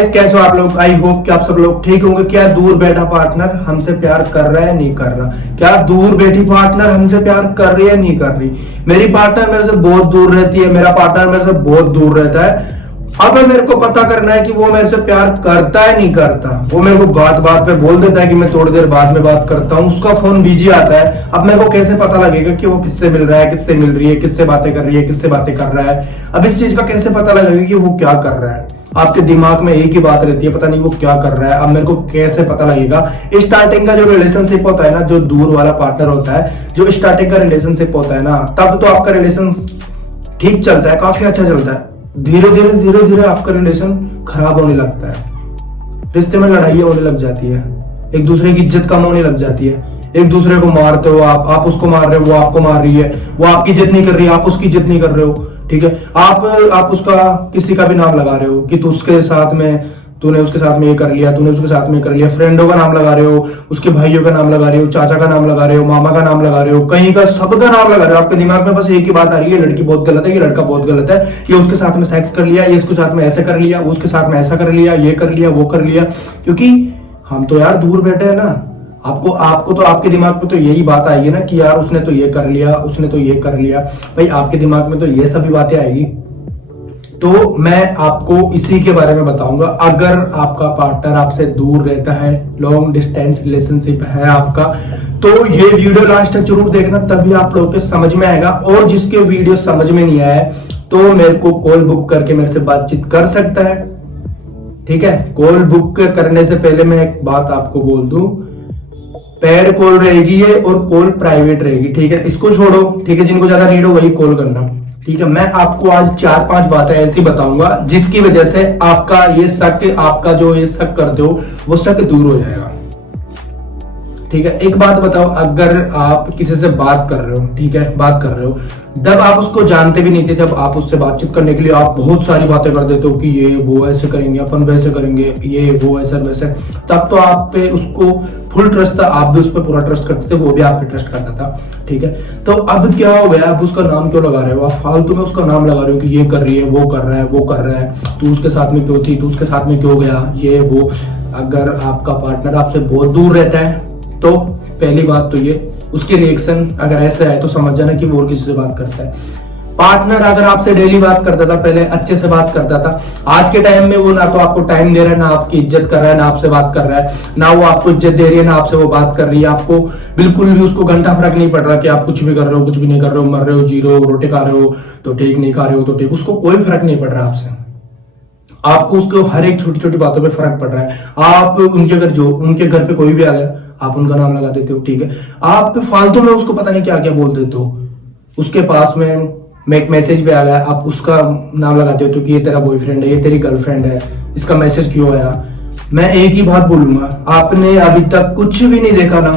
Guys कैसे हो आप लोग। आई होप कि आप सब लोग ठीक होंगे। क्या दूर बैठा पार्टनर हमसे प्यार कर रहा है नहीं कर रहा? क्या दूर बैठी पार्टनर हमसे प्यार कर रही है नहीं कर रही? मेरी पार्टनर मेरे से बहुत दूर रहती है, मेरा पार्टनर मेरे से बहुत दूर रहता है। अब मेरे को पता करना है कि वो मेरे से प्यार करता है नहीं करता। वो मेरे को बात बात पे बोल देता है कि मैं थोड़ी देर बाद में बात करता हूँ, उसका फोन बिजी आता है। अब मेरे को कैसे पता लगेगा कि वो किससे मिल रहा है, किससे मिल रही है, किससे बातें कर रही है, किससे बातें कर रहा है? अब इस चीज का कैसे पता लगेगा कि वो क्या कर रहा है? आपके दिमाग में एक ही बात रहती है, पता नहीं वो क्या कर रहा है। अब मेरे को कैसे पता लगेगा? स्टार्टिंग का जो रिलेशनशिप होता है ना, जो दूर वाला पार्टनर होता है, जो स्टार्टिंग का रिलेशनशिप होता है ना, तब तो आपका रिलेशन ठीक चलता है, काफी अच्छा चलता है। धीरे धीरे आपका रिलेशन खराब होने लगता है। रिश्ते में लड़ाइयाँ होने लग जाती है, एक दूसरे की इज्जत कम होने लग जाती है, एक दूसरे को मारते हो आप उसको मार रहे हो, वो आपको मार रही है, वो आपकी इज्जत नहीं कर रही है, आप उसकी इज्जत नहीं कर रहे हो। ठीक है, आप उसका किसी का भी नाम लगा रहे हो कि तू उसके साथ में, तूने उसके साथ में ये कर लिया, तूने उसके साथ में कर लिया। फ्रेंडों का नाम लगा रहे हो, उसके भाइयों का नाम लगा रहे हो, चाचा का नाम लगा रहे हो, मामा का नाम लगा रहे हो, कहीं का सबका नाम लगा रहे हो। आपके दिमाग में बस एक ही बात आ रही है, लड़की बहुत गलत है, ये लड़का बहुत गलत है, ये उसके साथ में सेक्स कर लिया, ये उसके साथ में ऐसे कर लिया, उसके साथ में ऐसा कर लिया, ये कर लिया, वो कर लिया। क्योंकि हम तो यार दूर बैठे हैं ना। आपको आपको तो आपके दिमाग में तो यही बात आएगी ना कि यार उसने तो ये कर लिया, उसने तो ये कर लिया। भाई आपके दिमाग में तो ये सभी बातें आएगी। तो मैं आपको इसी के बारे में बताऊंगा। अगर आपका पार्टनर आपसे दूर रहता है, लॉन्ग डिस्टेंस रिलेशनशिप है आपका, तो ये वीडियो लास्ट तक जरूर देखना, तभी आप लोगों के समझ में आएगा। और जिसके वीडियो समझ में नहीं आया तो मेरे को कॉल बुक करके मेरे से बातचीत कर सकता है। ठीक है, कॉल बुक करने से पहले मैं एक बात आपको बोल दूं, पेड कॉल रहेगी ये और कॉल प्राइवेट रहेगी। ठीक है, इसको छोड़ो। ठीक है, जिनको ज्यादा नीड हो वही कॉल करना। ठीक है, मैं आपको आज 4-5 बातें ऐसी बताऊंगा जिसकी वजह से आपका ये शक, आपका जो ये शक करते हो वो शक दूर हो जाएगा। ठीक है, एक बात बताओ, अगर आप किसी से बात कर रहे हो, ठीक है, बात कर रहे हो, जब आप उसको जानते भी नहीं थे, जब आप उससे बातचीत करने के लिए आप बहुत सारी बातें कर देते हो कि ये वो ऐसे करेंगे, अपन वैसे करेंगे, ये वो ऐसा वैसे, तब तो आप पे उसको फुल ट्रस्ट था, आप भी उस पर पूरा ट्रस्ट करते थे, वो भी आप पे ट्रस्ट करता था। ठीक है, तो अब क्या हो गया? आप उसका नाम क्यों लगा रहे हो? आप फालतू में उसका नाम लगा रहे हो कि ये कर रही है, वो कर रहा है, वो कर रहा है, तू उसके साथ में क्यों थी, तू उसके साथ में क्यों गया, ये वो। अगर आपका पार्टनर आपसे बहुत दूर रहता है तो पहली बात तो ये, उसके रिएक्शन अगर ऐसे है तो समझ जाना कि वो और किसी से बात करता है। पार्टनर अगर आपसे डेली बात करता था, पहले अच्छे से बात करता था, आज के टाइम में वो ना तो आपको टाइम दे रहा है, ना आपकी इज्जत कर रहा है, ना आपसे बात कर रहा है, ना वो आपको इज्जत दे रही है, ना आपसे वो बात कर रही है। आपको बिल्कुल भी उसको घंटा फर्क नहीं पड़ रहा कि आप कुछ भी कर रहे हो, कुछ भी नहीं कर रहे हो, मर रहे हो, जी रहे हो, रोटी खा रहे हो तो ठीक, नहीं खा रहे हो तो ठीक, उसको कोई फर्क नहीं पड़ रहा आपसे। आपको उसको हर एक छोटी छोटी बातों पे फर्क पड़ रहा है। आप उनके घर पे कोई भी आ गया, आप उनका नाम लगा देते हो। ठीक है, आप फालतू में उसको पता नहीं क्या क्या बोल देते हो। उसके पास में एक मैसेज भी आ गया, आप उसका नाम लगाते हो तो कि ये तेरा बॉयफ्रेंड है, ये तेरी गर्लफ्रेंड है, इसका मैसेज क्यों आया? मैं एक ही बात बोलूंगा, आपने अभी तक कुछ भी नहीं देखा ना।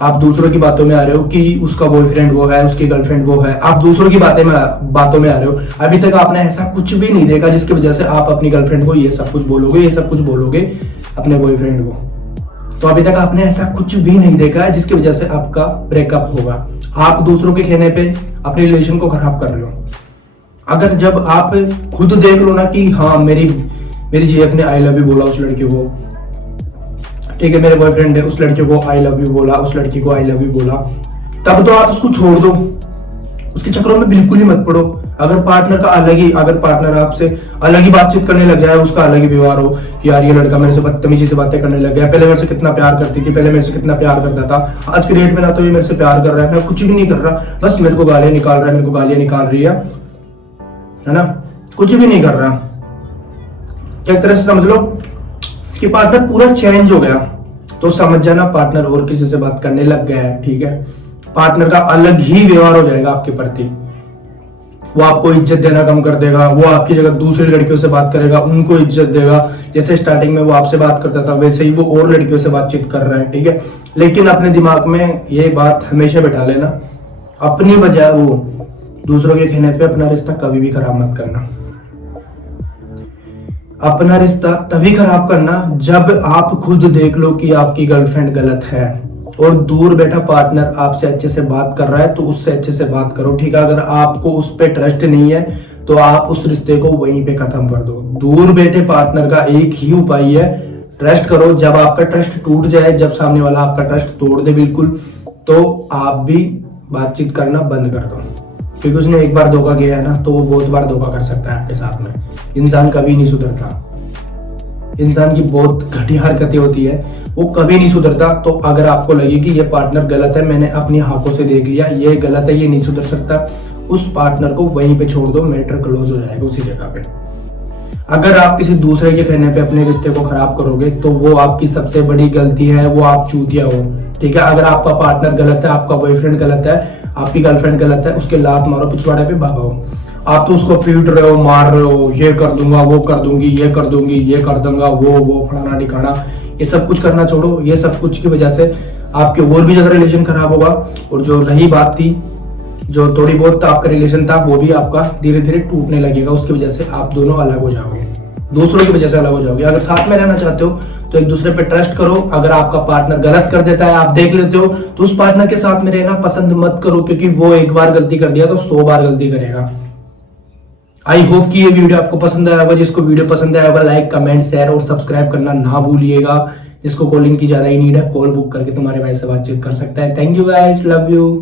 आप दूसरों की बातों में आ रहे हो कि उसका बॉयफ्रेंड वो है, उसकी गर्लफ्रेंड वो है, आप दूसरों की बातों में आ रहे हो। अभी तक आपने ऐसा कुछ भी नहीं देखा जिसकी वजह से आप अपनी गर्लफ्रेंड को ये सब कुछ बोलोगे, ये सब कुछ बोलोगे अपने बॉयफ्रेंड को। तो अभी तक आपने ऐसा कुछ भी नहीं देखा है जिसकी वजह से आपका ब्रेकअप होगा। आप दूसरों के कहने पे अपने रिलेशन को खराब कर रहे हो। अगर जब आप खुद देख लो ना कि हाँ मेरी जीएफ ने आई लव यू बोला उस लड़के को, ठीक है, मेरे बॉयफ्रेंड है, उस लड़के को आई लव यू बोला, उस लड़की को आई लव यू बोला, तब तो आप उसको छोड़ दो, उसके चक्करों में बिल्कुल ही मत पड़ो। अगर पार्टनर आपसे अलग ही बातचीत करने लग जाए, उसका अलग ही व्यवहार हो कि यार ये लड़का मेरे से बदतमीजी से बातें करने लग गया, पहले मेरे से कितना प्यार करती थी, पहले मेरे से कितना प्यार करता था, आज के डेट में ना तो ये मेरे से प्यार कर रहा है, मैं कुछ भी नहीं कर रहा, बस मेरे को गालियां निकाल रहा है, मेरे को गालियां निकाल रही है ना, कुछ भी नहीं कर रहा। एक तरह से समझ लो कि पार्टनर पूरा चेंज हो गया, तो समझ जाना पार्टनर और किसी से बात करने लग गया है। ठीक है, पार्टनर का अलग ही व्यवहार हो जाएगा आपके प्रति। वो आपको इज्जत देना कम कर देगा, वो आपकी जगह दूसरी लड़कियों से बात करेगा, उनको इज्जत देगा। जैसे स्टार्टिंग में वो आपसे बात करता था वैसे ही वो और लड़कियों से बातचीत कर रहा है। ठीक है, लेकिन अपने दिमाग में ये बात हमेशा बैठा लेना, अपनी बजाय वो दूसरों के कहने पे अपना रिश्ता कभी भी खराब मत करना। अपना रिश्ता तभी खराब करना जब आप खुद देख लो कि आपकी गर्लफ्रेंड गलत है और दूर बैठा पार्टनर आपसे अच्छे से बात कर रहा है तो उससे अच्छे से बात करो। ठीक है, अगर आपको उस पर ट्रस्ट नहीं है तो आप उस रिश्ते को वहीं पे खत्म कर दो। दूर बैठे पार्टनर का एक ही उपाय है, ट्रस्ट करो। जब आपका ट्रस्ट टूट जाए, जब सामने वाला आपका ट्रस्ट तोड़ दे बिल्कुल, तो आप भी बातचीत करना बंद कर दो, क्योंकि उसने एक बार धोखा किया है ना, तो वो बहुत बार धोखा कर सकता है आपके साथ में। इंसान कभी नहीं सुधरता, इंसान की बहुत घटिया हरकतें होती है, वो कभी नहीं सुधरता। तो अगर आपको लगे कि ये पार्टनर गलत है, मैंने अपनी आंखों से देख लिया, ये गलत है, ये नहीं सुधर सकता, उस पार्टनर को वहीं पे छोड़ दो, मैटर क्लोज हो जाएगा उसी जगह पे। अगर आप किसी दूसरे के कहने पे अपने रिश्ते को खराब करोगे, तो वो आपकी सबसे बड़ी गलती है, वो आप चूतिया हो, ठीक है। अगर आपका पार्टनर गलत है, आपका बॉयफ्रेंड गलत है, आपकी गर्लफ्रेंड गलत है, उसके लात मारो, पिछवाड़े पे भागो। आप तो उसको पीट रहे हो, मार रहे हो, ये कर दूंगा, वो कर दूंगी, ये कर दूंगी, ये कर दूंगा, वो फलाना ठिकाना, ये सब कुछ करना छोड़ो। ये सब कुछ की वजह से आपके और भी ज्यादा रिलेशन खराब होगा। और जो रही बात थी, जो थोड़ी बहुत आपका रिलेशन था, वो भी आपका धीरे धीरे टूटने लगेगा। उसकी वजह से आप दोनों अलग हो जाओगे, दूसरों की वजह से अलग हो जाओगे। अगर साथ में रहना चाहते हो तो एक दूसरे पे ट्रस्ट करो। अगर आपका पार्टनर गलत कर देता है, आप देख लेते हो, तो उस पार्टनर के साथ में रहना पसंद मत करो, क्योंकि वो एक बार गलती कर दिया तो 100 बार गलती करेगा। आई होप कि ये वीडियो आपको पसंद आया होगा। जिसको वीडियो पसंद आया होगा, लाइक, कमेंट, शेयर और सब्सक्राइब करना ना भूलिएगा। जिसको कॉलिंग की ज्यादा ही नीड है, कॉल बुक करके तुम्हारे भाई से बातचीत कर सकता है। Thank you guys, love you.